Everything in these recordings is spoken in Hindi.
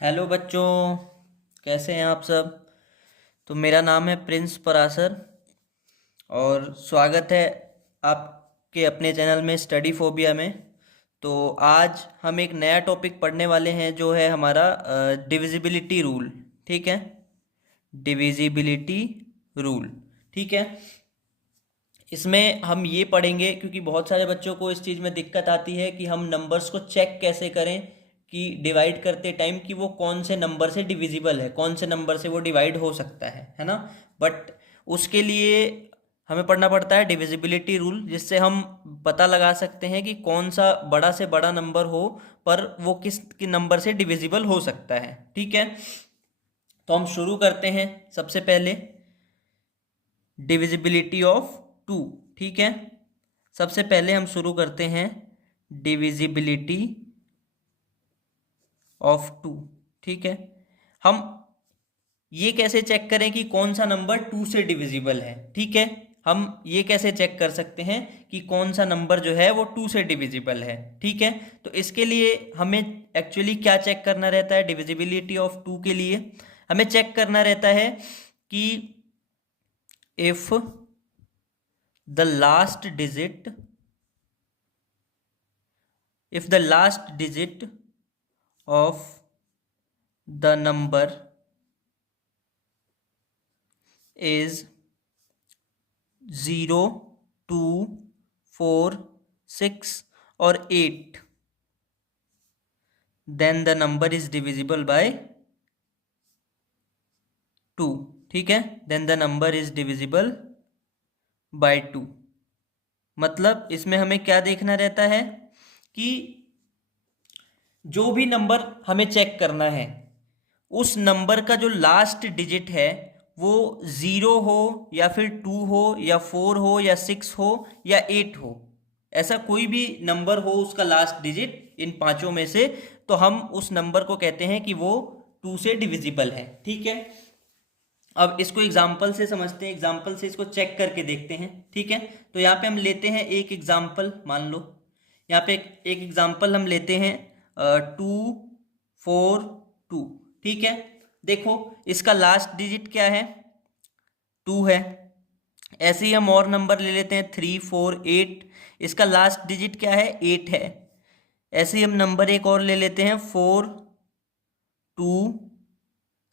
हेलो बच्चों, कैसे हैं आप सब। तो मेरा नाम है प्रिंस परासर और स्वागत है आपके अपने चैनल में स्टडी फोबिया में। तो आज हम एक नया टॉपिक पढ़ने वाले हैं जो है हमारा डिविजिबिलिटी रूल। ठीक है, डिविजिबिलिटी रूल। ठीक है, इसमें हम ये पढ़ेंगे क्योंकि बहुत सारे बच्चों को इस चीज़ में दिक्कत आती है कि हम नंबर्स को चेक कैसे करें कि डिवाइड करते टाइम कि वो कौन से नंबर से डिविजिबल है, कौन से नंबर से वो डिवाइड हो सकता है ना। बट उसके लिए हमें पढ़ना पड़ता है डिविजिबिलिटी रूल, जिससे हम पता लगा सकते हैं कि कौन सा बड़ा से बड़ा नंबर हो पर वो किस नंबर से डिविजिबल हो सकता है। ठीक है, तो हम शुरू करते हैं। सबसे पहले डिविजिबिलिटी ऑफ टू। ठीक है, सबसे पहले हम शुरू करते हैं डिविजिबिलिटी ऑफ टू। ठीक है, हम ये कैसे चेक करें कि कौन सा नंबर टू से डिविजिबल है। ठीक है, हम ये कैसे चेक कर सकते हैं कि कौन सा नंबर जो है वो टू से डिविजिबल है। ठीक है, तो इसके लिए हमें एक्चुअली क्या चेक करना रहता है। डिविजिबिलिटी ऑफ टू के लिए हमें चेक करना रहता है कि if the last digit if the last digit of the number is 0, 2, 4, 6 or 8, then the number is divisible by 2। ठीक है, then the number is divisible by 2। मतलब इसमें हमें क्या देखना रहता है कि जो भी नंबर हमें चेक करना है उस नंबर का जो लास्ट डिजिट है वो 0 हो या फिर 2 हो या 4 हो या 6 हो या 8 हो। ऐसा कोई भी नंबर हो उसका लास्ट डिजिट इन पांचों में से, तो हम उस नंबर को कहते हैं कि वो 2 से डिविजिबल है। ठीक है, अब इसको एग्जाम्पल से समझते हैं, एग्जाम्पल से इसको चेक करके देखते हैं। ठीक है, तो यहाँ पे हम लेते हैं एक एग्जाम्पल। मान लो यहाँ पे एक एग्जाम्पल हम लेते हैं 2, 4, 2। ठीक है, देखो इसका लास्ट डिजिट क्या है, 2 है। ऐसे ही हम और नंबर ले लेते हैं 3, 4, 8। इसका लास्ट डिजिट क्या है, 8 है। ऐसे ही हम नंबर एक और ले लेते हैं 4, 2,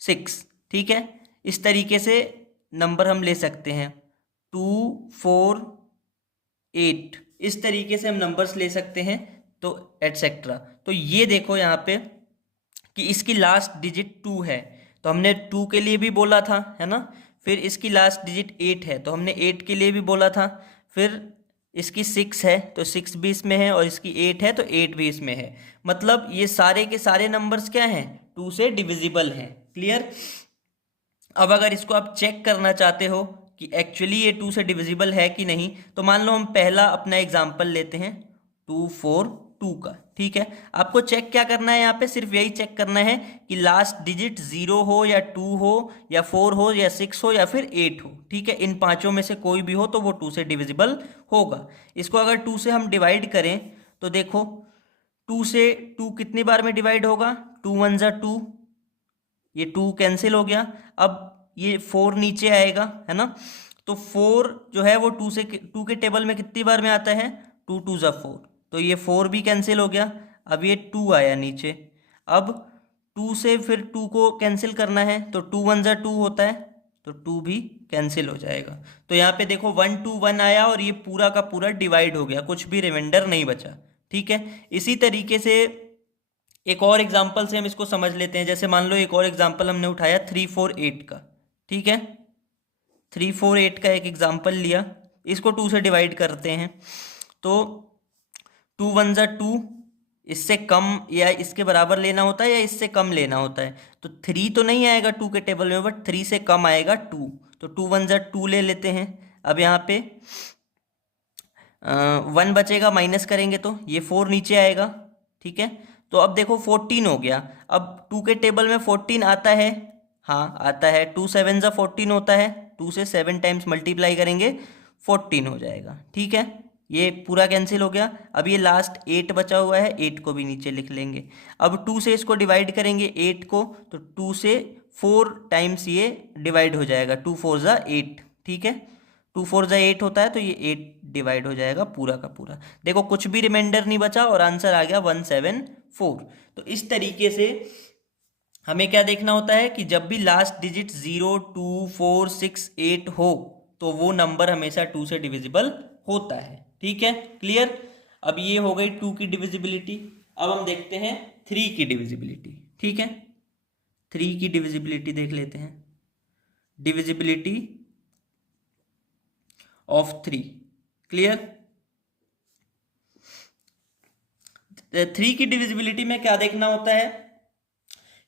6। ठीक है, इस तरीके से नंबर हम ले सकते हैं 2, 4, 8। इस तरीके से हम नंबर्स ले सकते हैं, तो एटसेट्रा। तो ये देखो यहाँ पे कि इसकी लास्ट डिजिट 2 है, तो हमने 2 के लिए भी बोला था, है ना। फिर इसकी लास्ट डिजिट 8 है, तो हमने 8 के लिए भी बोला था। फिर इसकी 6 है, तो 6 भी इसमें है, और इसकी 8 है, तो 8 भी इसमें है। मतलब ये सारे के सारे नंबर्स क्या हैं, 2 से डिविजिबल हैं। क्लियर। अब अगर इसको आप चेक करना चाहते हो कि एक्चुअली ये 2 से डिविजिबल है कि नहीं, तो मान लो हम पहला अपना एग्जाम्पल लेते हैं 2, 4, 2 का। ठीक है, आपको चेक क्या करना है, यहाँ पे सिर्फ यही चेक करना है कि लास्ट डिजिट 0 हो या 2 हो या 4 हो या 6 हो या फिर 8 हो। ठीक है, इन पांचों में से कोई भी हो तो वो 2 से डिविजिबल होगा। इसको अगर 2 से हम डिवाइड करें तो देखो 2 से 2 कितनी बार में डिवाइड होगा, 2 1 ज़ा 2, ये 2 कैंसिल हो गया। अब ये 4 नीचे आएगा, है ना। तो 4 जो है वो 2 के टेबल में कितनी बार में आता है, 2 2 ज़ा 4, तो ये 4 भी कैंसिल हो गया। अब ये 2 आया नीचे। अब 2 से फिर 2 को कैंसिल करना है, तो 2 1 ज़ा 2 होता है, तो 2 भी कैंसिल हो जाएगा। तो यहाँ पे देखो 1 2 1 आया और ये पूरा का पूरा डिवाइड हो गया, कुछ भी रिमाइंडर नहीं बचा। ठीक है, इसी तरीके से एक और एग्जाम्पल से हम इसको समझ लेते हैं। जैसे मान लो एक और एग्जाम्पल हमने उठाया 3 4 8 का। ठीक है, 3 4 8 का एक एग्जाम्पल लिया, इसको 2 से डिवाइड करते हैं, तो 2 1 ज़ा 2, इससे कम या इसके बराबर लेना होता है या इससे कम लेना होता है। तो 3 तो नहीं आएगा 2 के टेबल में, बट 3 से कम आएगा 2, तो 2 1 ज़ा 2 ले लेते हैं। अब यहाँ पे 1 बचेगा, माइनस करेंगे तो ये 4 नीचे आएगा। ठीक है, तो अब देखो 14 हो गया। अब 2 के टेबल में 14 आता है, हाँ आता है। 2 7 ज़ा 14 होता है, 2 से 7 टाइम्स मल्टीप्लाई करेंगे 14 हो जाएगा। ठीक है, ये पूरा कैंसिल हो गया। अब ये लास्ट 8 बचा हुआ है, 8 को भी नीचे लिख लेंगे। अब 2 से इसको डिवाइड करेंगे 8 को, तो 2 से 4 टाइम्स ये डिवाइड हो जाएगा, 2 4 ज़ा 8, ठीक है। 2 4 ज़ा 8 होता है, तो ये 8 डिवाइड हो जाएगा पूरा का पूरा। देखो कुछ भी रिमाइंडर नहीं बचा और आंसर आ गया 174। तो इस तरीके से हमें क्या देखना होता है कि जब भी लास्ट डिजिट 0 2 4 6 8 हो तो वो नंबर हमेशा 2 से डिविजिबल होता है, ठीक है, क्लियर। अब ये हो गई 2 की डिविजिबिलिटी। अब हम देखते हैं 3 की डिविजिबिलिटी, ठीक है। 3 की डिविजिबिलिटी देख लेते हैं। Divisibility of 3, clear. 3 की डिविजिबिलिटी में क्या देखना होता है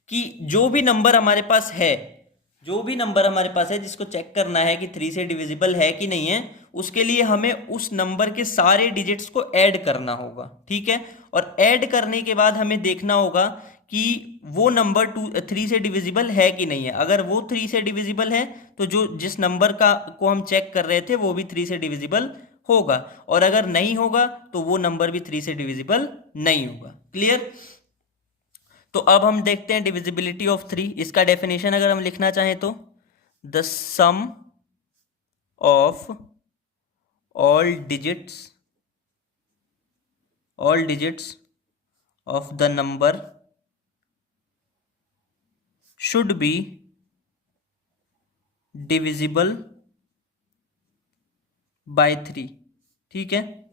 कि जो भी नंबर हमारे पास है, जो भी नंबर हमारे पास है जिसको चेक करना है कि 3 से डिविजिबल है कि नहीं है, उसके लिए हमें उस नंबर के सारे डिजिट्स को ऐड करना होगा, ठीक है। और ऐड करने के बाद हमें देखना होगा कि वो नंबर 3 से डिविजिबल है कि नहीं है। अगर वो 3 से डिविजिबल है तो जो जिस नंबर को हम चेक कर रहे थे वो भी 3 से डिविजिबल होगा, और अगर नहीं होगा तो वो नंबर भी 3 से डिविजिबल नहीं होगा, क्लियर। तो अब हम देखते हैं डिविजिबिलिटी ऑफ 3। इसका डेफिनेशन अगर हम लिखना चाहें तो the sum of all digits of the number should be divisible by 3, ठीक है।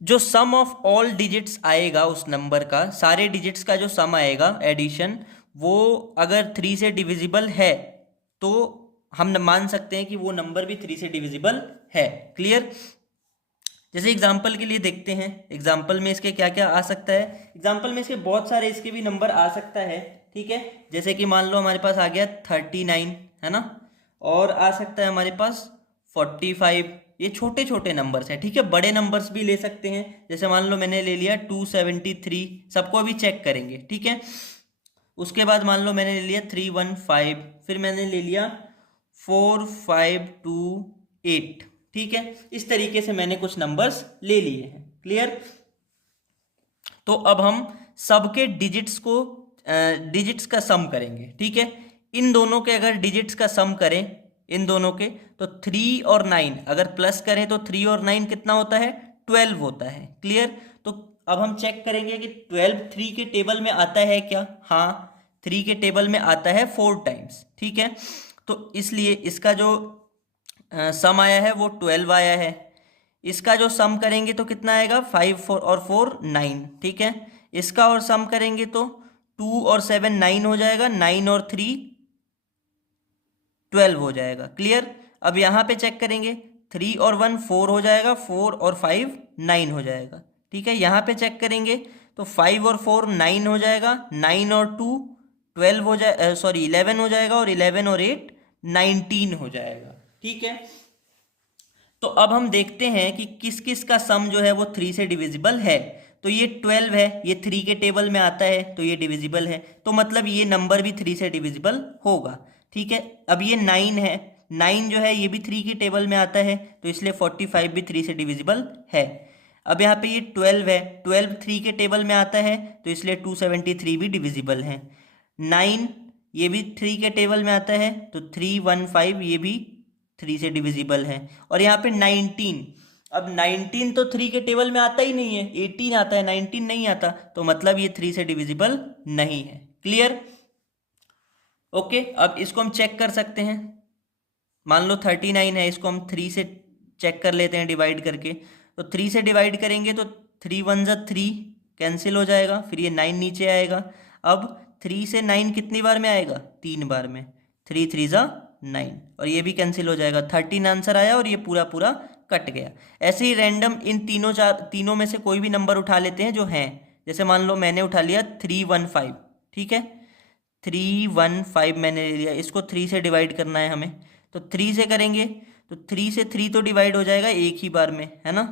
जो सम ऑफ ऑल डिजिट्स आएगा उस नंबर का, सारे डिजिट्स का जो सम आएगा एडिशन, वो अगर 3 से डिविजिबल है तो हम मान सकते हैं कि वो नंबर भी 3 से डिविजिबल है, क्लियर। जैसे एग्जाम्पल के लिए देखते हैं, एग्जाम्पल में इसके क्या क्या आ सकता है। एग्जाम्पल में इसके बहुत सारे इसके भी नंबर आ सकता है, ठीक है। जैसे कि मान लो हमारे पास आ गया 39, है ना, और आ सकता है हमारे पास 45। ये छोटे छोटे नंबर्स हैं, ठीक है। बड़े नंबर्स भी ले सकते हैं, जैसे मान लो मैंने ले लिया 273, सबको भी चेक करेंगे, ठीक है। उसके बाद मान लो मैंने ले लिया 315, फिर मैंने ले लिया 4528, ठीक है। इस तरीके से मैंने कुछ नंबर्स ले लिए हैं, क्लियर। तो अब हम सबके डिजिट्स का सम करेंगे, ठीक है। इन दोनों के अगर डिजिट्स का सम करें, इन दोनों के, तो 3 और 9 अगर प्लस करें तो 3 और 9 कितना होता है, 12 होता है, क्लियर। तो अब हम चेक करेंगे कि 12 3 के टेबल में आता है क्या। हाँ, 3 के टेबल में आता है 4 टाइम्स, ठीक है। तो इसलिए इसका जो सम आया है वो 12 आया है। इसका जो सम करेंगे तो कितना आएगा, 5 4 और 4 9, ठीक है। इसका और सम करेंगे तो 2 और 7 9 हो जाएगा, 9 और 3 12 हो जाएगा, क्लियर। अब यहाँ पे चेक करेंगे, 3 और 1 4 हो जाएगा, 4 और 5 9 हो जाएगा, ठीक है। यहाँ पे चेक करेंगे तो 5 और 4 9 हो जाएगा, 9 और 2 12 हो जाए, सॉरी 11 हो जाएगा, और 11 और 8 19 हो जाएगा, ठीक है। तो अब हम देखते हैं कि किस किस का सम जो है वो 3 से डिविजिबल है। तो ये 12 है, ये 3 के टेबल में आता है तो ये डिविजिबल है, तो मतलब ये नंबर भी 3 से डिविजिबल होगा, ठीक है। अब ये 9 है, 9 जो है ये भी 3 के टेबल में आता है, तो इसलिए 45 भी 3 से डिविजिबल है। अब यहाँ पे ये 12 है, 12 3 के टेबल में आता है, तो इसलिए 273 भी डिविजिबल है। 9 ये भी 3 के टेबल में आता है, तो 315 ये भी 3 से डिविजिबल है। और यहाँ पे 19, अब 19 तो 3 के टेबल में आता ही नहीं है, 18 आता है, 19 नहीं आता, तो मतलब ये 3 से डिविजिबल नहीं है, क्लियर। ओके, अब इसको हम चेक कर सकते हैं। मान लो 39 है, इसको हम 3 से चेक कर लेते हैं डिवाइड करके। तो 3 से डिवाइड करेंगे तो 3 1 जा 3 कैंसिल हो जाएगा, फिर ये 9 नीचे आएगा। अब 3 से 9 कितनी बार में आएगा, 3 बार में, 3 3 जा 9, और ये भी कैंसिल हो जाएगा। 13 आंसर आया और ये पूरा पूरा कट गया। ऐसे ही रैंडम इन तीनों में से कोई भी नंबर उठा लेते हैं जो हैं। जैसे मान लो मैंने उठा लिया 315, ठीक है, 315 मैंने ले लिया। इसको 3 से डिवाइड करना है हमें, तो 3 से करेंगे तो 3 से 3 तो डिवाइड हो जाएगा एक ही बार में, है ना।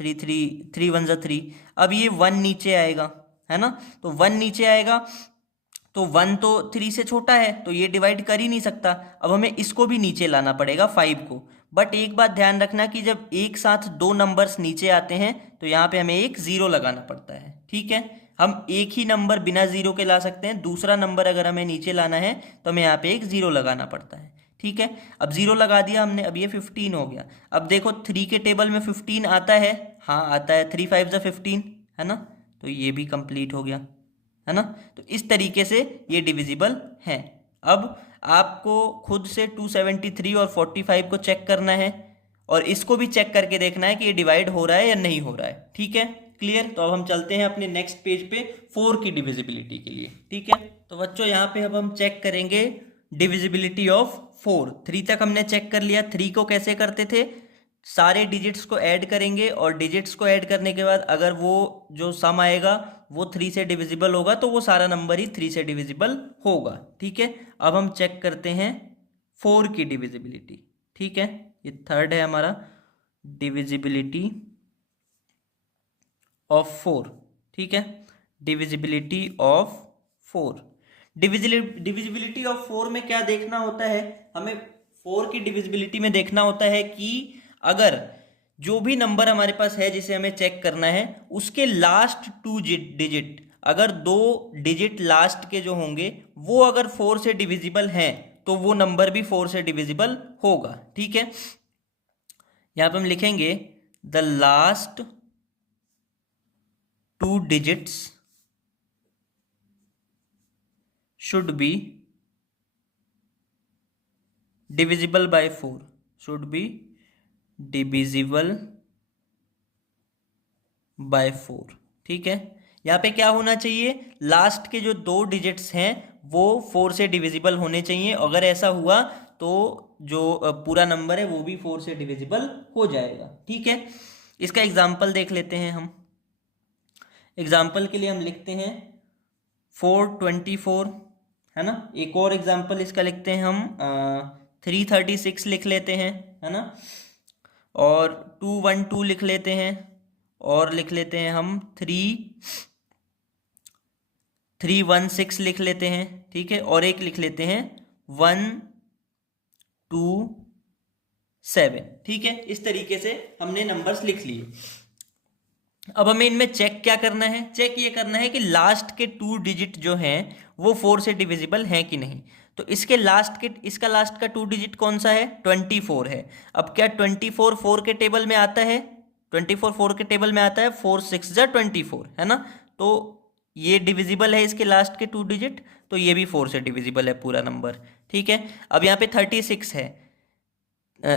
3 1 जा 3। अब ये 1 नीचे आएगा, है ना, तो 1 नीचे आएगा, तो 1 तो 3 से छोटा है तो ये डिवाइड कर ही नहीं सकता। अब हमें इसको भी नीचे लाना पड़ेगा 5 को, बट एक बात ध्यान रखना कि जब एक साथ दो नंबर्स नीचे आते हैं तो यहाँ पे हमें एक ज़ीरो लगाना पड़ता है, ठीक है। हम एक ही नंबर बिना ज़ीरो के ला सकते हैं, दूसरा नंबर अगर हमें नीचे लाना है तो हमें यहाँ पे एक ज़ीरो लगाना पड़ता है, ठीक है। अब ज़ीरो लगा दिया हमने, अब ये 15 हो गया। अब देखो 3 के टेबल में 15 आता है, हाँ आता है, 3 5 ज़ा 15 है ना, तो ये भी कंप्लीट हो गया, है ना। तो इस तरीके से ये डिविजिबल हैं। अब आपको खुद से 273 और 45 को चेक करना है और इसको भी चेक करके देखना है कि ये डिवाइड हो रहा है या नहीं हो रहा है, ठीक है। क्लियर। तो अब हम चलते हैं अपने नेक्स्ट पेज पे 4 की डिविजिबिलिटी के लिए, ठीक है। तो बच्चों यहाँ पे अब हम चेक करेंगे डिविजिबिलिटी ऑफ 4। 3 तक हमने चेक कर लिया। 3 को कैसे करते थे, सारे डिजिट्स को ऐड करेंगे और डिजिट्स को ऐड करने के बाद अगर वो जो सम आएगा वो 3 से डिविजिबल होगा तो वो सारा नंबर ही 3 से डिविजिबल होगा, ठीक है। अब हम चेक करते हैं 4 की डिविजिबिलिटी, ठीक है। ये थर्ड है हमारा, डिविजिबिलिटी ऑफ 4, ठीक है। डिविजिबिलिटी ऑफ 4, डिविजिबिलिटी ऑफ 4 में क्या देखना होता है हमें, 4 की डिविजिबिलिटी में देखना होता है कि अगर जो भी नंबर हमारे पास है जिसे हमें चेक करना है उसके लास्ट 2 डिजिट, अगर 2 डिजिट लास्ट के जो होंगे वो अगर 4 से डिविजिबल हैं तो वो नंबर भी 4 से डिविजिबल होगा, ठीक है। यहां पे हम लिखेंगे the last 2 digits should be divisible by 4, should be divisible by 4, ठीक है। यहाँ पे क्या होना चाहिए, लास्ट के जो 2 डिजिट्स हैं वो 4 से डिविजिबल होने चाहिए। अगर ऐसा हुआ तो जो पूरा नंबर है वो भी 4 से डिविजिबल हो जाएगा, ठीक है। इसका एग्जाम्पल देख लेते हैं हम। एग्जाम्पल के लिए हम लिखते हैं 424, है ना। एक और एग्जाम्पल इसका लिखते हैं हम 336 लिख लेते हैं, है ना। और 212 लिख लेते हैं और लिख लेते हैं हम 316 लिख लेते हैं, ठीक है। और एक लिख लेते हैं 127, ठीक है। इस तरीके से हमने नंबर्स लिख लिए। अब हमें इनमें चेक क्या करना है, चेक ये करना है कि लास्ट के 2 डिजिट जो हैं वो 4 से डिविजिबल हैं कि नहीं। तो इसका लास्ट का 2 डिजिट कौन सा है, 24 है। अब क्या 24 4 के टेबल में आता है, 24 4 के टेबल में आता है, 4 6 जा 24, है ना। तो ये डिविजिबल है इसके लास्ट के 2 डिजिट, तो ये भी 4 से डिविजिबल है पूरा नंबर, ठीक है। अब यहाँ पे 36 है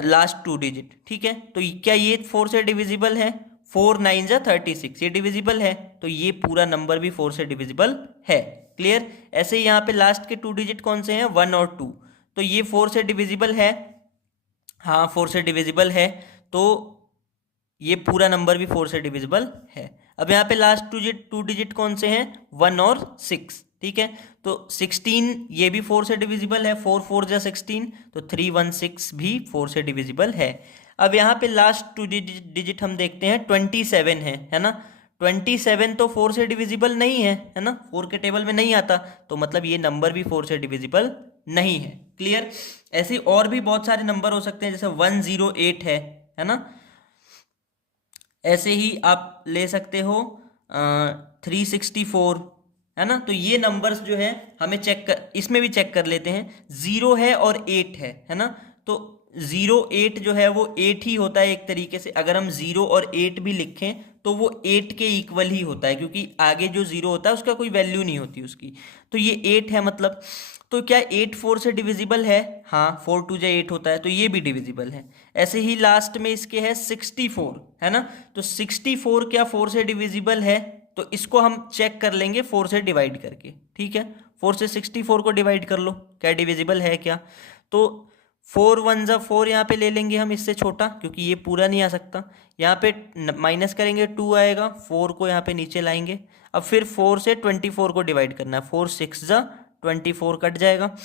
लास्ट 2 डिजिट, ठीक है। तो क्या ये 4 से डिविजिबल है, 4 9 जा 36, ये डिविजिबल है, तो ये पूरा नंबर भी 4 से डिविजिबल है। क्लियर। ऐसे ही यहाँ पे लास्ट के 2 डिजिट कौन से हैं, 1 और 2, तो ये 4 से डिविजिबल है, हाँ 4 से डिविजिबल है, तो ये पूरा नंबर भी 4 से डिविजिबल है। अब यहाँ पे लास्ट 2 डिजिट कौन से हैं, 1 और 6, ठीक है। तो 16 ये भी 4 से डिविजिबल है, 4 4 जा 16, तो 316 भी 4 से डिविजिबल है। अब यहाँ पे लास्ट 2 डिजिट हम देखते हैं 27 है ना। 27 तो 4 से डिविजिबल नहीं है ना, 4 के टेबल में नहीं आता, तो मतलब ये नंबर भी 4 से डिविजिबल नहीं है। क्लियर। ऐसे और भी बहुत सारे नंबर हो सकते हैं, जैसे 108 है ना। ऐसे ही आप ले सकते हो 364, है ना। तो ये नंबर्स जो है हमें इसमें भी चेक कर लेते हैं। 0 है और 8 है ना। तो 0 8 जो है वो 8 ही होता है एक तरीके से। अगर हम 0 और 8 भी लिखें तो वो 8 के इक्वल ही होता है, क्योंकि आगे जो 0 होता है उसका कोई वैल्यू नहीं होती उसकी। तो ये 8 है मतलब, तो क्या 8 4 से डिविजिबल है, हाँ 4 2 जा 8 होता है, तो ये भी डिविजिबल है। ऐसे ही लास्ट में इसके है 64, है ना। तो 64 क्या 4 से डिविजिबल है, तो इसको हम चेक कर लेंगे 4 से डिवाइड करके, ठीक है। 4 से 64 को डिवाइड कर लो, क्या डिविजिबल है क्या। तो 4 1 जा 4 यहाँ पे ले लेंगे हम, इससे छोटा, क्योंकि ये पूरा नहीं आ सकता। यहाँ पे माइनस करेंगे 2 आएगा, 4 को यहाँ पे नीचे लाएंगे। अब फिर 4 से 24 को डिवाइड करना है, 4 6 जा 24 कट जाएगा,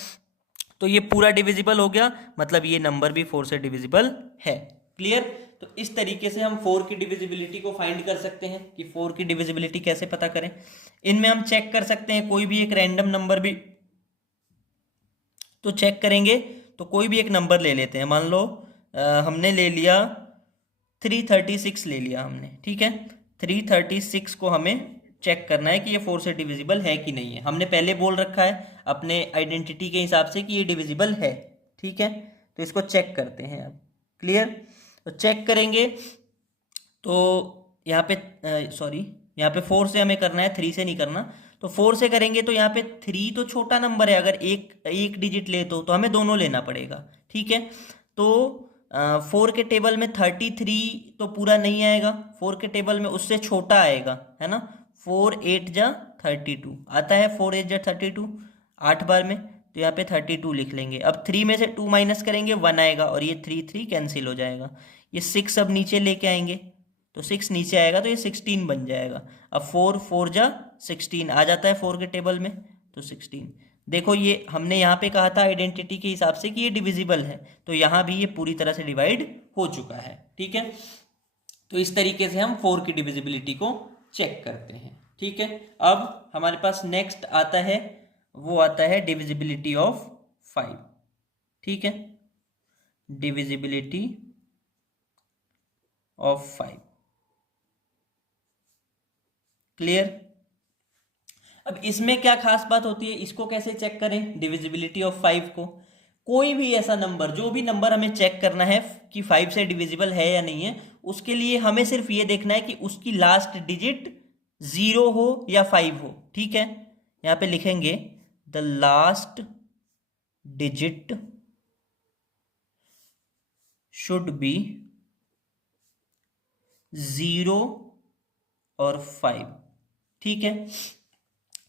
तो ये पूरा डिविजिबल हो गया, मतलब ये नंबर भी 4 से डिविजिबल है। क्लियर। तो इस तरीके से हम 4 की डिविजिबिलिटी को फाइंड कर सकते हैं कि 4 की डिविजिबिलिटी कैसे पता करें। इनमें हम चेक कर सकते हैं कोई भी एक रैंडम नंबर भी, तो चेक करेंगे तो कोई भी एक नंबर ले लेते हैं, मान लो हमने ले लिया 336 ले लिया हमने, ठीक है। 336 को हमें चेक करना है कि ये 4 से डिविजिबल है कि नहीं है। हमने पहले बोल रखा है अपने आइडेंटिटी के हिसाब से कि ये डिविजिबल है, ठीक है। तो इसको चेक करते हैं अब। क्लियर? तो चेक करेंगे तो यहाँ पे यहाँ पे 4 से हमें करना है, 3 से नहीं करना। तो 4 से करेंगे तो यहाँ पे 3 तो छोटा नंबर है, अगर एक डिजिट ले तो हमें दोनों लेना पड़ेगा, ठीक है। तो 4 के टेबल में 33 तो पूरा नहीं आएगा, 4 के टेबल में उससे छोटा आएगा, है ना। 4 8 जा 32 आता है, 4 8 जा 32 8 बार में, तो यहाँ पे 32 लिख लेंगे। अब 3 में से 2 माइनस करेंगे 1 आएगा, और ये 3 कैंसिल हो जाएगा। ये 6 अब नीचे लेके आएंगे तो 6 नीचे आएगा तो ये 16 बन जाएगा। अब 4 4 जा 16 आ जाता है 4 के टेबल में, तो 16। देखो ये हमने यहाँ पे कहा था आइडेंटिटी के हिसाब से कि ये डिविजिबल है, तो यहाँ भी ये पूरी तरह से डिवाइड हो चुका है, ठीक है। तो इस तरीके से हम 4 की डिविजिबिलिटी को चेक करते हैं, ठीक है। अब हमारे पास नेक्स्ट आता है, वो आता है डिविजिबिलिटी ऑफ 5, ठीक है। Divisibility of 5, clear. अब इसमें क्या खास बात होती है, इसको कैसे चेक करें डिविजिबिलिटी ऑफ 5 को। कोई भी ऐसा नंबर, जो भी नंबर हमें चेक करना है कि 5 से डिविजिबल है या नहीं है, उसके लिए हमें सिर्फ ये देखना है कि उसकी लास्ट डिजिट 0 हो या 5 हो, ठीक है। यहाँ पे लिखेंगे the last digit should be 0 और 5, ठीक है।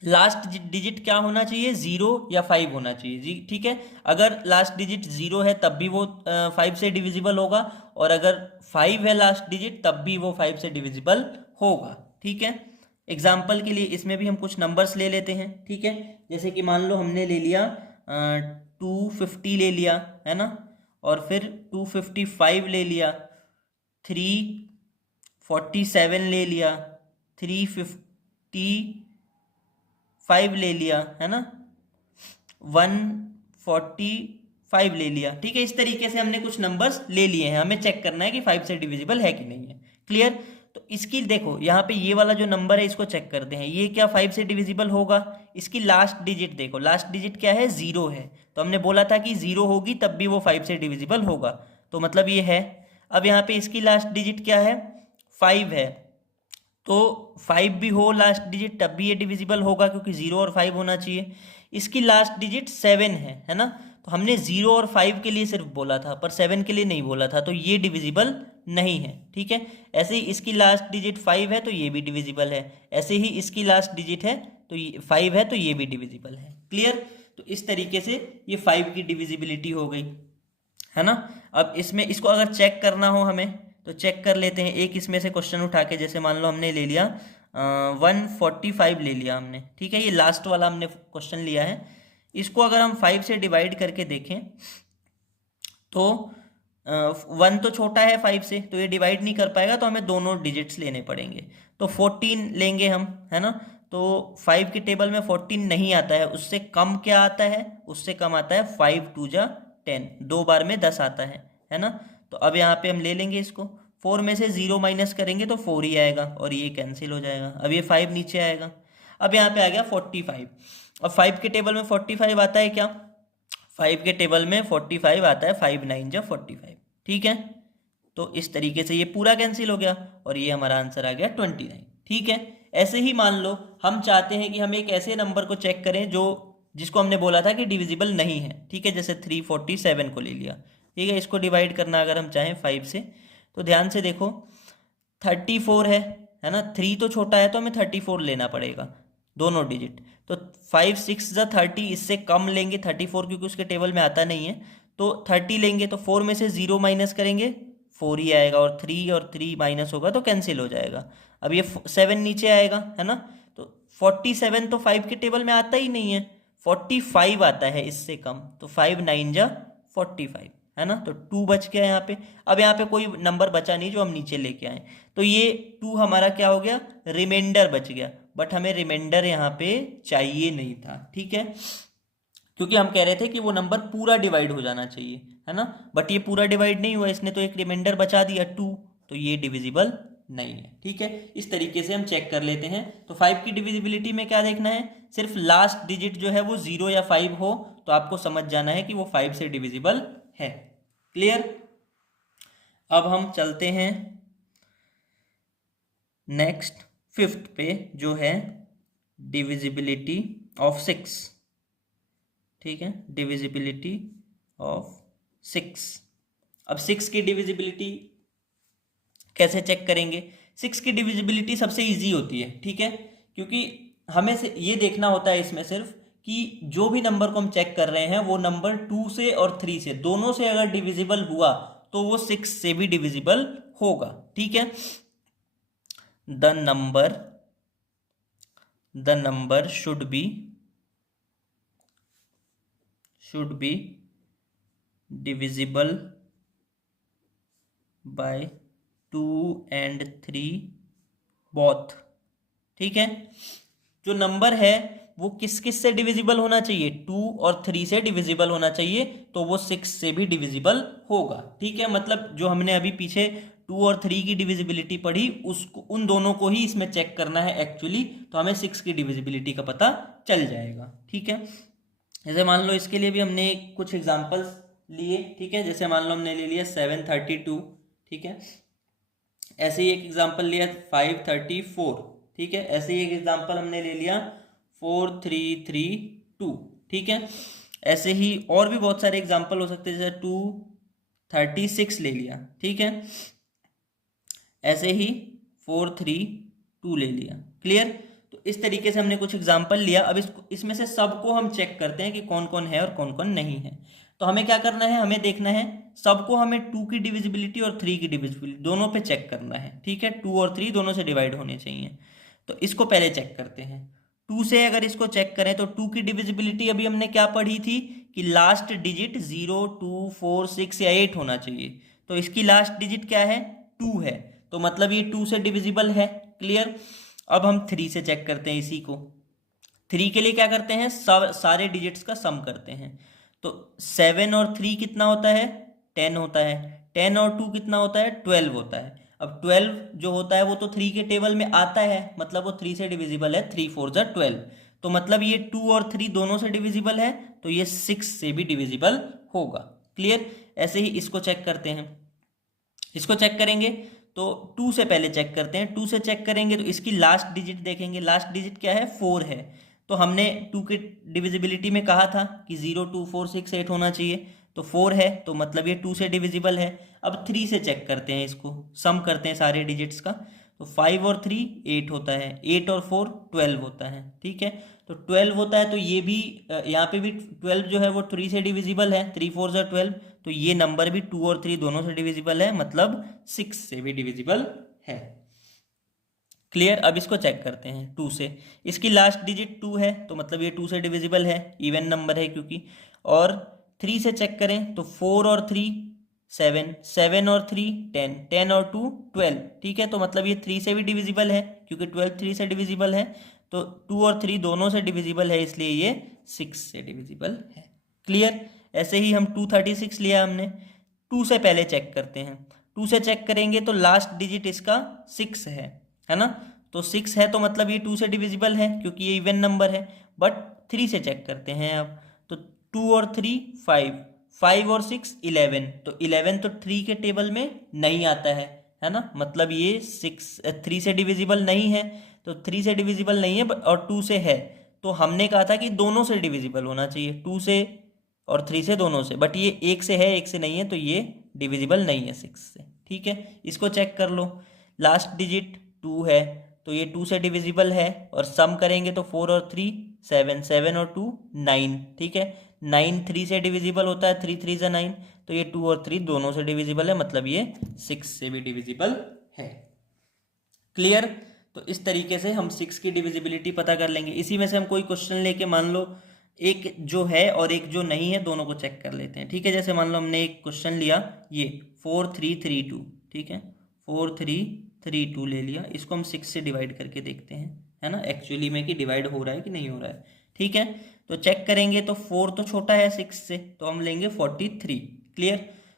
लास्ट डिजिट क्या होना चाहिए, 0 या 5 होना चाहिए जी, ठीक है। अगर लास्ट डिजिट 0 है तब भी वो 5 से डिविजिबल होगा, और अगर 5 है लास्ट डिजिट तब भी वो 5 से डिविजिबल होगा, ठीक है। एग्जाम्पल के लिए इसमें भी हम कुछ नंबर्स ले लेते हैं, ठीक है। जैसे कि मान लो हमने ले लिया 250 ले लिया, है ना, और फिर 255 ले लिया, 347 ले लिया, 355 ले लिया, है ना, 145 ले लिया, ठीक है। इस तरीके से हमने कुछ नंबर्स ले लिए हैं, हमें चेक करना है कि 5 से डिविजिबल है कि नहीं है, क्लियर। तो इसकी देखो यहाँ पे ये वाला जो नंबर है इसको चेक करते हैं, ये क्या 5 से डिविजिबल होगा। इसकी लास्ट डिजिट देखो, लास्ट डिजिट क्या है, 0 है, तो हमने बोला था कि 0 होगी तब भी वो 5 से डिविजिबल होगा, तो मतलब ये है। अब यहाँ पे इसकी लास्ट डिजिट क्या है, 5 है, तो 5 भी हो लास्ट डिजिट तब भी ये डिविजिबल होगा, क्योंकि 0 और 5 होना चाहिए। इसकी लास्ट डिजिट 7 है ना, तो हमने 0 और 5 के लिए सिर्फ बोला था, पर 7 के लिए नहीं बोला था, तो ये डिविजिबल नहीं है, ठीक है। ऐसे ही इसकी लास्ट डिजिट 5 है तो ये भी डिविजिबल है, ऐसे ही इसकी लास्ट डिजिट है तो ये 5 है तो ये भी डिविजिबल है, क्लियर। तो इस तरीके से ये 5 की डिविजिबिलिटी हो गई, है ना। अब इसमें इसको अगर चेक करना हो हमें तो चेक कर लेते हैं, एक इसमें से क्वेश्चन उठा के। जैसे मान लो हमने ले लिया 145 ले लिया हमने, ठीक है, ये लास्ट वाला हमने क्वेश्चन लिया है। इसको अगर हम 5 से डिवाइड करके देखें तो 1 तो छोटा है 5 से, तो ये डिवाइड नहीं कर पाएगा, तो हमें दोनों डिजिट्स लेने पड़ेंगे। तो 14 लेंगे हम, है ना। तो 5 के टेबल में 14 नहीं आता है, उससे कम क्या आता है, उससे कम आता है 5 2 जा 10, 2 बार में 10 आता है ना। तो अब यहाँ पे हम ले लेंगे इसको, 4 में से 0 माइनस करेंगे तो 4 ही आएगा, और ये कैंसिल हो जाएगा। अब ये 5 नीचे आएगा। अब यहाँ पे आ गया 45। अब 5 के टेबल में 45 आता है क्या, 5 के टेबल में 45 आता है, 5 9 जा 45, ठीक है। तो इस तरीके से ये पूरा कैंसिल हो गया, और ये हमारा आंसर आ गया 29, ठीक है। ऐसे ही मान लो हम चाहते हैं कि हम एक ऐसे नंबर को चेक करें जो जिसको हमने बोला था कि डिविजिबल नहीं है, ठीक है। जैसे 347 को ले लिया, ठीक है। इसको डिवाइड करना अगर हम चाहें 5 से, तो ध्यान से देखो 34 है ना, 3 तो छोटा है तो हमें 34 लेना पड़ेगा दोनों डिजिट। तो 5 6 जा 30, इससे कम लेंगे 34, क्योंकि उसके टेबल में आता नहीं है, तो 30 लेंगे। तो 4 में से 0 माइनस करेंगे 4 ही आएगा, और 3 माइनस होगा तो कैंसिल हो जाएगा। अब ये 7 नीचे आएगा, है ना। तो 47 तो 5 के टेबल में आता ही नहीं है, 45 आता है इससे कम, तो 5 9 जा 45, है ना। तो 2 बच गया यहाँ पे। अब यहाँ पे कोई नंबर बचा नहीं जो हम नीचे लेके आए, तो ये 2 हमारा क्या हो गया, रिमाइंडर बच गया, बट हमें रिमाइंडर यहाँ पे चाहिए नहीं था, ठीक है। क्योंकि हम कह रहे थे कि वो नंबर पूरा डिवाइड हो जाना चाहिए, है ना, बट ये पूरा डिवाइड नहीं हुआ, इसने तो एक रिमाइंडर बचा दिया 2, तो ये डिविजिबल नहीं है। ठीक है, इस तरीके से हम चेक कर लेते हैं। तो 5 की डिविजिबिलिटी में क्या देखना है, सिर्फ लास्ट डिजिट जो है वो 0 या 5 हो तो आपको समझ जाना है कि वो 5 से डिविजिबल है। क्लियर। अब हम चलते हैं नेक्स्ट 5th पे, जो है डिविजिबिलिटी ऑफ 6। ठीक है, डिविजिबिलिटी ऑफ 6। अब 6 की डिविजिबिलिटी कैसे चेक करेंगे। 6 की डिविजिबिलिटी सबसे इजी होती है, ठीक है, क्योंकि हमें से ये देखना होता है इसमें सिर्फ कि जो भी नंबर को हम चेक कर रहे हैं वो नंबर 2 से और 3 से, दोनों से अगर डिविजिबल हुआ तो वो 6 से भी डिविजिबल होगा। ठीक है, the number should B divisible by 2 and 3 both। ठीक है, जो नंबर है वो किस किस से डिविजिबल होना चाहिए, 2 और 3 से डिविजिबल होना चाहिए, तो वो 6 से भी डिविजिबल होगा। ठीक है, मतलब जो हमने अभी पीछे 2 और 3 की डिविजिबिलिटी पढ़ी, उसको उन दोनों को ही इसमें चेक करना है एक्चुअली, तो हमें 6 की डिविजिबिलिटी का पता चल जाएगा। ठीक है, जैसे मान लो इसके लिए भी हमने कुछ एग्जांपल्स लिए। ठीक है, जैसे मान लो हमने ले लिया 732। ठीक है, ऐसे ही एक एग्जांपल लिया 534। ठीक है, ऐसे ही एक एग्जांपल हमने ले लिया 4332। ठीक है, ऐसे ही और भी बहुत सारे एग्जांपल हो सकते हैं, जैसे 236 ले लिया। ठीक है, ऐसे ही 432 ले लिया। क्लियर। तो इस तरीके से हमने कुछ एग्जाम्पल लिया। अब इसमें से सबको हम चेक करते हैं कि कौन कौन है और कौन कौन नहीं है। तो हमें क्या करना है, हमें देखना है सबको, हमें 2 की डिविजिबिलिटी और 3 की डिविजिबिलिटी दोनों पे चेक करना है। ठीक है, 2 और 3 दोनों से डिवाइड होने चाहिए। तो इसको पहले चेक करते हैं। 2 से अगर इसको चेक करें तो 2 की डिविजिबिलिटी अभी हमने क्या पढ़ी थी कि लास्ट डिजिट 0, 2, 4, 6 या 8 होना चाहिए। तो इसकी लास्ट डिजिट क्या है, 2 है, तो मतलब ये 2 से डिविजिबल है। क्लियर। अब हम 3 से चेक करते हैं इसी को। 3 के लिए क्या करते हैं, सारे डिजिट्स का सम करते हैं। तो 7 और 3 कितना होता है, 10 होता है। 10 और 2 कितना होता है, 12 होता है। अब 12 जो होता है वो तो 3 के टेबल में आता है, मतलब वो 3 से डिविजिबल है। 3 4 12, तो मतलब ये 2 और 3 दोनों से डिविजिबल है, तो ये 6 से भी डिविजिबल होगा। क्लियर। ऐसे ही इसको चेक करते हैं। इसको चेक करेंगे तो 2 से पहले चेक करते हैं। 2 से चेक करेंगे तो इसकी लास्ट डिजिट देखेंगे। लास्ट डिजिट क्या है, 4 है। तो हमने 2 की डिविजिबिलिटी में कहा था कि 0, 2, 4, 6, 8 होना चाहिए, तो 4 है, तो मतलब ये 2 से डिविजिबल है। अब 3 से चेक करते हैं, इसको सम करते हैं सारे डिजिट्स का। तो 5 और 3 8 होता है, 8 और 4 12 होता है। ठीक है, तो 12 होता है, तो ये भी यहाँ पे भी 12 जो है वो 3 से डिविजिबल है। 3 4 12, तो ये नंबर भी 2 और 3 दोनों से डिविजिबल है, मतलब 6 से भी डिविजिबल है। क्लियर। अब इसको चेक करते हैं 2 से। इसकी लास्ट डिजिट 2 है, तो मतलब ये 2 से डिविजिबल है, इवन नंबर है क्योंकि। और 3 से चेक करें तो 4 और 3 7, 7 और 3 10, 10 और 2 12। ठीक है, तो मतलब ये 3 से भी डिविजिबल है क्योंकि 12 3 से डिविजिबल है, तो 2 और 3 दोनों से डिविजिबल है, इसलिए ये 6 से डिविजिबल है। क्लियर। ऐसे ही हम 236 लिया हमने। 2 से पहले चेक करते हैं। 2 से चेक करेंगे तो लास्ट डिजिट इसका 6 है ना, तो 6 है, तो मतलब ये 2 से डिविजिबल है क्योंकि ये इवन नंबर है। बट 3 से चेक करते हैं अब, तो 2 और 3 5, 5 और 6 11, तो 11 तो 3 के टेबल में नहीं आता है ना, मतलब ये 3 से डिविजिबल नहीं है। तो 3 से डिविजिबल नहीं है और 2 से है, तो हमने कहा था कि दोनों से डिविजिबल होना चाहिए, 2 से और 3 से, दोनों से। बट ये एक से है, एक से नहीं है, तो ये डिविजिबल नहीं है 6 से। ठीक है, इसको चेक कर लो। लास्ट डिजिट 2 है, तो ये 2 से डिविजिबल है, और सम करेंगे तो 4 और 3 7, 7 और 2 9। ठीक है, 9 3 से डिविजिबल होता है, 3 3 से 9, तो ये 2 और 3 दोनों से डिविजिबल है, मतलब ये 6 से भी डिविजिबल है। क्लियर। तो इस तरीके से हम 6 की डिविजिबिलिटी पता कर लेंगे। इसी में से हम कोई क्वेश्चन लेके, मान लो एक जो है और एक जो नहीं है, दोनों को चेक कर लेते हैं। ठीक है, जैसे मान लो हमने एक क्वेश्चन लिया ये 4332। ठीक है, 4332 ले लिया, इसको हम 6 से डिवाइड करके देखते हैं, है ना, एक्चुअली में कि डिवाइड हो रहा है कि नहीं हो रहा है। ठीक है। तो चेक करेंगे तो 4 तो छोटा है 6 से, तो हम लेंगे 43। क्लियर।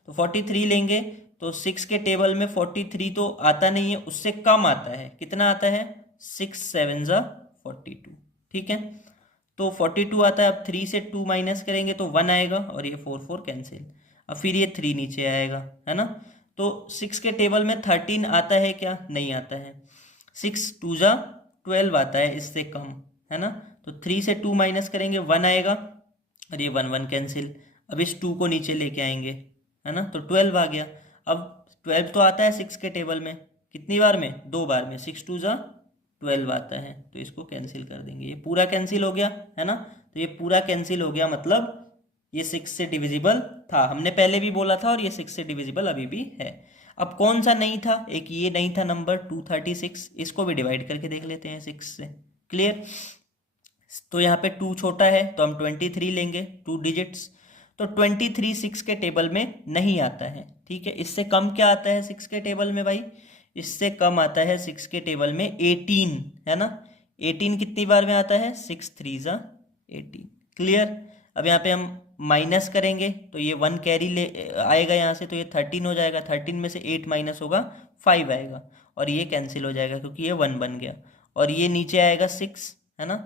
तो 43 लेंगे तो 6 के टेबल में 43 तो आता नहीं है, उससे कम आता है। कितना आता है? 6 7 जा 42। ठीक है। तो 42 आता है। अब 3 से 2 माइनस करेंगे तो 1 आएगा और ये 4 4 कैंसिल। अब फिर ये 3 नीचे आएगा, है ना। तो 6 के टेबल में 13 आता है क्या? नहीं आता है। 6 2 जा 12 आता है, इससे कम, है ना। तो 3 से 2 माइनस करेंगे 1 आएगा और ये 1 1 कैंसिल। अब इस 2 को नीचे लेके आएंगे, है ना, तो 12 आ गया। अब 12 तो आता है 6 के टेबल में, कितनी बार में? 2 बार में। 6 2 जा 12 आता है, तो इसको कैंसिल कर देंगे। ये पूरा कैंसिल हो गया, है ना। तो ये पूरा कैंसिल हो गया, मतलब ये 6 से डिविजिबल था, हमने पहले भी बोला था, और ये 6 से डिविजिबल अभी भी है। अब कौन सा नहीं था? एक ये नहीं था नंबर 236, इसको भी डिवाइड करके देख लेते हैं 6 से। क्लियर। तो यहाँ पे 2 छोटा है तो हम 23 लेंगे, 2 डिजिट्स। तो 23 6 के टेबल में नहीं आता है। ठीक है। इससे कम क्या आता है 6 के टेबल में भाई? इससे कम आता है 6 के टेबल में 18, है ना। 18 कितनी बार में आता है? 6 3 जा 18। क्लियर। अब यहाँ पे हम माइनस करेंगे तो ये 1 कैरी ले आएगा यहाँ से, तो ये 13 हो जाएगा। 13 में से 8 माइनस होगा 5 आएगा, और ये कैंसिल हो जाएगा क्योंकि ये 1 बन गया, और ये नीचे आएगा 6, है ना।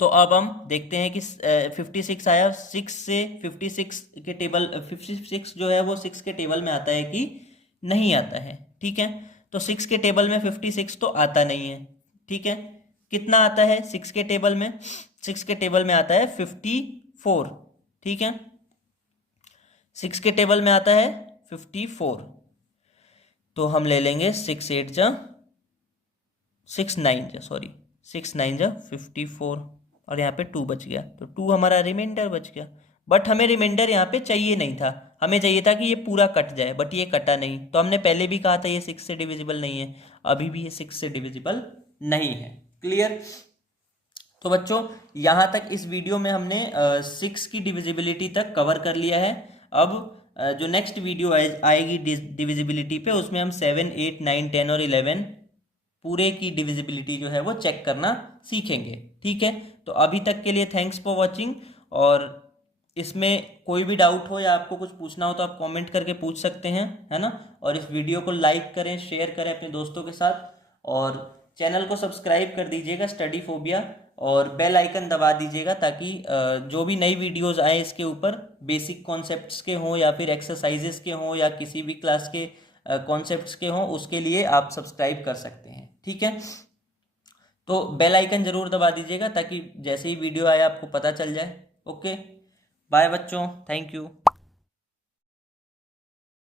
तो अब हम देखते हैं कि 56 आया। 6 से 56 के टेबल 56 जो है वो 6 के टेबल में आता है कि नहीं आता है? ठीक है। तो 6 के टेबल में 56 तो आता नहीं है। ठीक है। कितना आता है 6 के टेबल में? 6 के टेबल में आता है 54। ठीक है। 6 के टेबल में आता है 54, तो हम ले लेंगे 6 8 जा 6 9 जा, सॉरी 6 9 जा 54, और यहाँ पे 2 बच गया, तो 2 हमारा रिमाइंडर बच गया। बट हमें रिमाइंडर यहाँ पे चाहिए नहीं था, हमें चाहिए था कि ये पूरा कट जाए, बट ये कटा नहीं। तो हमने पहले भी कहा था ये 6 से डिविजिबल नहीं है, अभी भी ये 6 से डिविजिबल नहीं है। क्लियर। तो बच्चों यहाँ तक इस वीडियो में हमने 6 की डिविजिबिलिटी तक कवर कर लिया है। अब जो नेक्स्ट वीडियो आएगी डिविजिबिलिटी पे, उसमें हम 7 8 9 10 और 11 पूरे की डिविजिबिलिटी जो है वो चेक करना सीखेंगे। ठीक है। तो अभी तक के लिए थैंक्स फॉर वॉचिंग, और इसमें कोई भी डाउट हो या आपको कुछ पूछना हो तो आप कमेंट करके पूछ सकते हैं, है ना। और इस वीडियो को लाइक करें, शेयर करें अपने दोस्तों के साथ, और चैनल को सब्सक्राइब कर दीजिएगा स्टडी फोबिया, और बेल आइकन दबा दीजिएगा ताकि जो भी नई वीडियोस आए इसके ऊपर, बेसिक कॉन्सेप्ट्स के हों या फिर एक्सरसाइजेस के हों या किसी भी क्लास के कॉन्सेप्ट्स के हों, उसके लिए आप सब्सक्राइब कर सकते हैं। ठीक है। तो बेल आइकन जरूर दबा दीजिएगा ताकि जैसे ही वीडियो आए आपको पता चल जाए। ओके, बाय बच्चों, थैंक यू।